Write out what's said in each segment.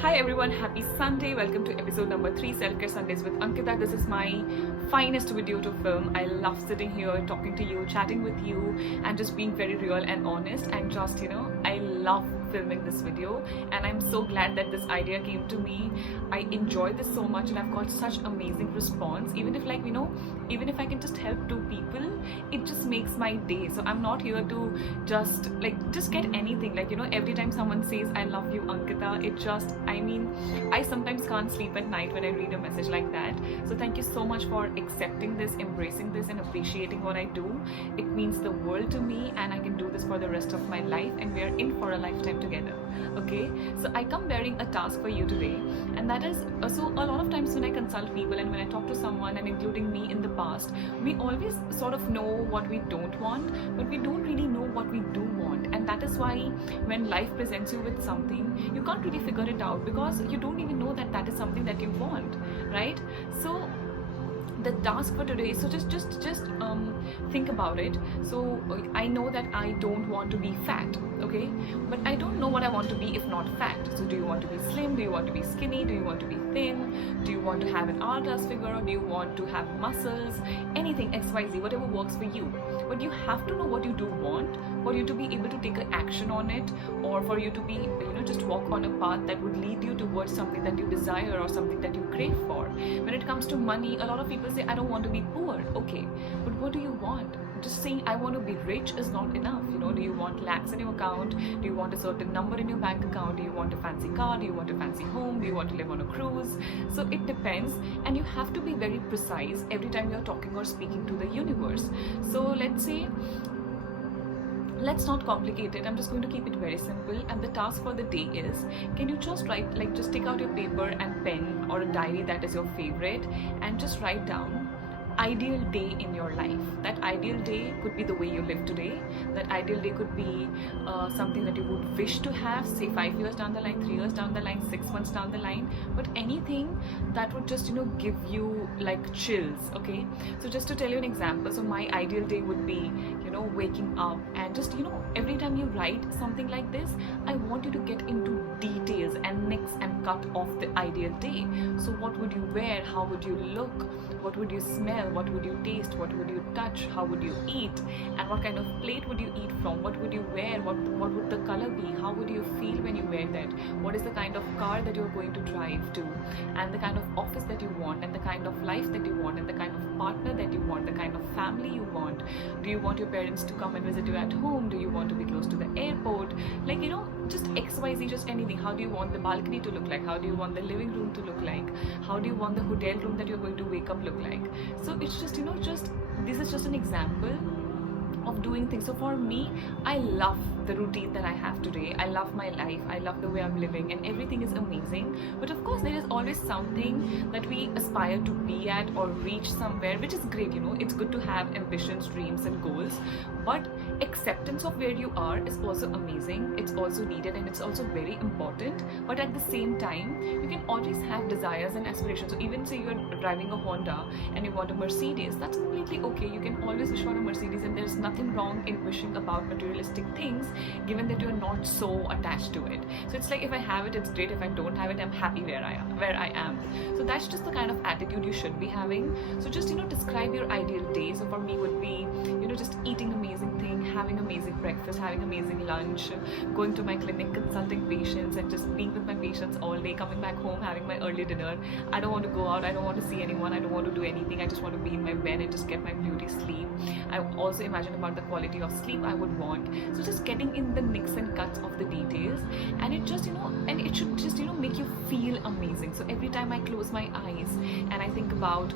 Hi everyone, happy Sunday. Welcome to episode number 3, Self-Care Sundays with Ankita. This is my finest video to film. I love sitting here, talking to you, chatting with you, and just being very real and honest. And just, I love filming this video, and I'm so glad that this idea came to me. I enjoy this so much, and I've got such amazing response. Even if even if I can just help 2 people, it just makes my day. So I'm not here to just get anything. Every time someone says I love you, Ankita, I sometimes can't sleep at night when I read a message like that. So thank you so much for accepting this, embracing this, and appreciating what I do. It means the world to me, and I can do this for the rest of my life, and we are in for a lifetime together. Okay, so I come bearing a task for you today, and that is so a lot of times when I consult people and when I talk to someone, and including me in the past, we always sort of know what we don't want, but we don't really know what we do want. And that is why when life presents you with something, you can't really figure it out because you don't even know that that is something that you want, right? So the task for today, so just think about it. So I know that I don't want to be fat, okay, but I don't know what I want to be if not fat. So do you want to be slim? Do you want to be skinny? Do you want to be thin? Do you want to have an hourglass figure, or do you want to have muscles? Anything, XYZ, whatever works for you. But you have to know what you do want for you to be able to take an action on it, or for you to be just walk on a path that would lead you towards something that you desire or something that you crave for. When it comes to money, a lot of people say I don't want to be poor. Okay, but what do you want? Just saying I want to be rich is not enough. Do you want lakhs in your account? Do you want a certain number in your bank account? Do you want a fancy car? Do you want a fancy home? Do you want to live on a cruise? So it depends, and you have to be very precise every time you're talking or speaking to the universe. So let's not complicate it. I'm just going to keep it very simple, and the task for the day is, can you just write, just take out your paper and pen or a diary that is your favorite, and just write down ideal day in your life. That ideal day could be the way you live today. That ideal day could be something that you would wish to have, say 5 years down the line, 3 years down the line, 6 months down the line, but anything that would just give you chills. Okay, so just to tell you an example, so my ideal day would be waking up, and just every time you write something like this, I want you to get into details and mix and cut off the ideal day. So what would you wear? How would you look? What would you smell? What would you taste? What would you touch? How would you eat? And what kind of plate would you eat from? What would you wear? What would the color be? How would you feel when you wear that? What is the kind of car that you're going to drive to? And the kind of office that you want, and the kind of life that you want, and the kind of partner that you want, the kind of family you want. Do you want your parents to come and visit you at home? Do you want to be close to the airport? Just XYZ, just anything. How do you want the balcony to look like? How do you want the living room to look like? How do you want the hotel room that you're going to wake up look like? So it's just this is just an example of doing things. So for me, I love the routine that I have today. I love my life. I love the way I'm living, and everything is amazing. But of course, there is always something that we aspire to be at or reach somewhere, which is great. It's good to have ambitions, dreams, and goals. But acceptance of where you are is also amazing. It's also needed, and it's also very important. But at the same time, you can always have desires and aspirations. So even say you're driving a Honda and you want a Mercedes, that's completely okay. You can always wish for a Mercedes, and there's nothing wrong in wishing about materialistic things, given that you're not so attached to it. So it's like, if I have it, it's great. If I don't have it, I'm happy where I am. So that's just the kind of attitude you should be having. So just describe your ideal day. So for me would be just eating amazing thing, having amazing breakfast, having amazing lunch, going to my clinic, consulting patients, and just being with my patients all day, coming back home, having my early dinner. I don't want to go out, I don't want to see anyone, I don't want to do anything. I just want to be in my bed and just get my beauty sleep. I also imagine about the quality of sleep I would want. So just getting in the nicks and cuts of the details, and it just and it should just make you feel amazing. So every time I close my eyes and I think about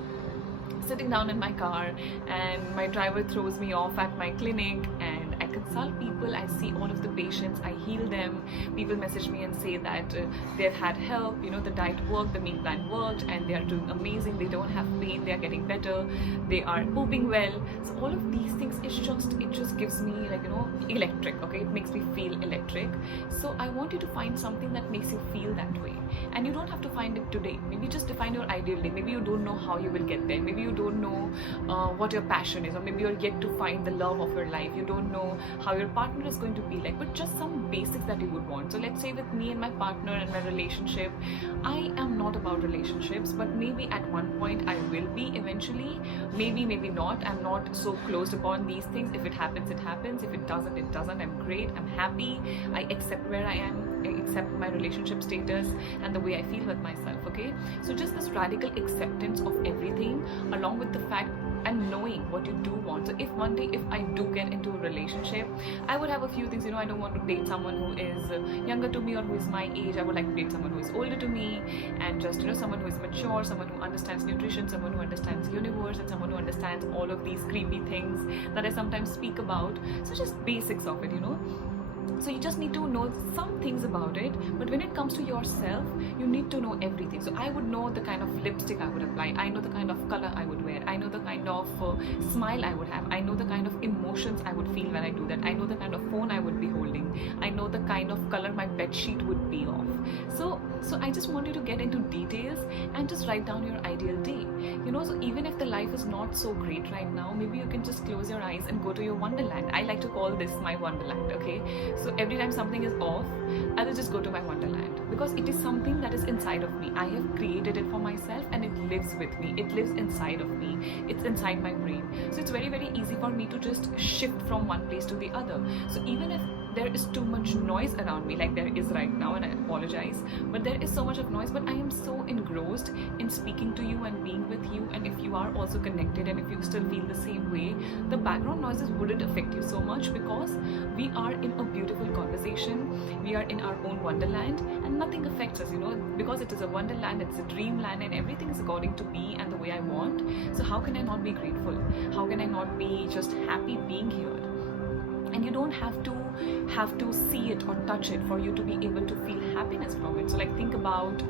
sitting down in my car, and my driver throws me off at my clinic, and I consult people, I see all of the patients, I heal them. People message me and say that they've had help, the diet worked, the meal plan worked, and they are doing amazing. They don't have pain, they are getting better, they are pooping well. So all of these things, it just gives me electric. Okay, it makes me feel electric. So I want you to find something that makes you feel that way, and you don't have to find define it today. Maybe just define your ideal day. Maybe you don't know how you will get there. Maybe you don't know what your passion is, or maybe you're yet to find the love of your life. You don't know how your partner is going to be like, but just some basics that you would want. So let's say with me and my partner and my relationship, I am not about relationships, but maybe at one point I will be eventually. Maybe not. I'm not so closed upon these things. If it happens, it happens. If it doesn't, it doesn't. I'm great. I'm happy. I accept where I am. I accept my relationship status and the way I feel with myself. Okay, so just this radical acceptance of everything, along with the fact and knowing what you do want. So if one day, if I do get into a relationship, I would have a few things. I don't want to date someone who is younger to me or who is my age. I would like to date someone who is older to me, and just someone who is mature, someone who understands nutrition, someone who understands universe, and someone who understands all of these creepy things that I sometimes speak about. So just basics of it. So you just need to know some things about it, but when it comes to yourself, you need to know everything. So I would know the kind of lipstick I would apply, I know the kind of color I would wear, I know the kind of smile I would have, I know the kind of emotions I would feel when I do that, I know the kind of phone I would be holding, I know the kind of color my bed sheet would be of. So I just want you to get into details and just write down your ideal day. So even if the life is not so great right now, maybe you can just close your eyes and go to your Wonderland. I like to call this my Wonderland. Okay, so every time something is off, I will just go to my Wonderland, because it is something that is inside of me. I have created it for myself and it lives with me. It lives inside of me. It's inside my brain. So it's very, very easy for me to just shift from one place to the other. So even if there is too much noise around me, like there is right now, and I apologize, but there is so much of noise, but I am so engrossed in speaking to you and being with you. And if you are also connected and if you still feel the same way, the background noises wouldn't affect you so much, because we are in a beautiful conversation. We are in our own Wonderland and nothing affects us, because it is a Wonderland, it's a dreamland, and everything is according to me and the way I want. So how can I not be grateful? How can I not be just happy being here? And you don't have to see it or touch it for you to be able to feel happiness from it. So like, think about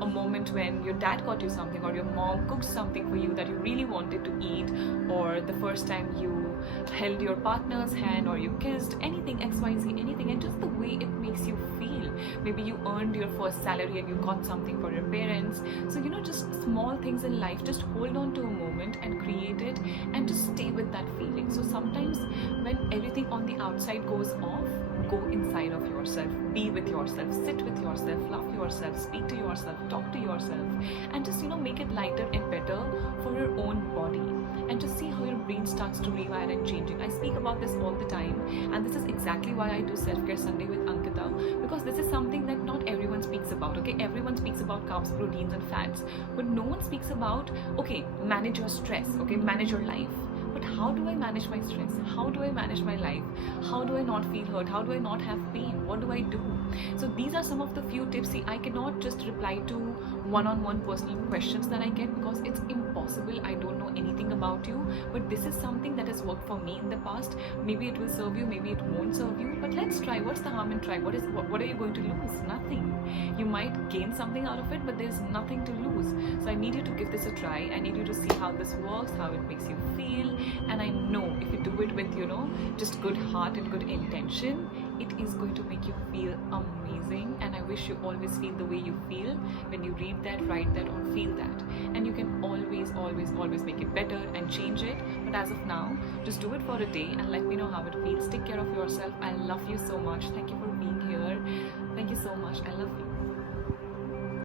a moment when your dad got you something, or your mom cooked something for you that you really wanted to eat, or the first time you held your partner's hand, or you kissed, anything, XYZ, anything, and just the way it makes you feel. Maybe you earned your first salary and you got something for your parents. So just small things in life, just hold on to a moment and create it, and just stay with that feeling. So sometimes when everything on the outside goes off, go inside of yourself, be with yourself, sit with yourself, love yourself, speak to yourself, talk to yourself, and just make it lighter and better for your own body, and just see how your brain starts to rewire and changing. I speak about this all the time, and this is exactly why I do Self-Care Sunday with Ankita, because this is something that not everyone speaks about. Okay, everyone speaks about carbs, proteins and fats, but no one speaks about, okay, manage your stress, okay, manage your life. But how do I manage my stress? How do I manage my life? How do I not feel hurt? How do I not have pain? What do I do? So these are some of the few tips. See, I cannot just reply to one-on-one personal questions that I get, because it's impossible. I don't know anything about you, but this is something that has worked for me in the past. Maybe it will serve you, maybe it won't serve you, but let's try. What's the harm in try? What are you going to lose? Nothing. You might gain something out of it, but there's nothing to lose. So I need you to give this a try. I need you to see how this works, how it makes you feel. And I know if you do it with just good heart and good intention, it is going to make you feel amazing. And I wish you always feel the way you feel when you read that, write that, or feel that. And you can always make it better and change it. But as of now, just do it for a day and let me know how it feels. Take care of yourself. I love you so much. Thank you for being here. Thank you so much. I love you.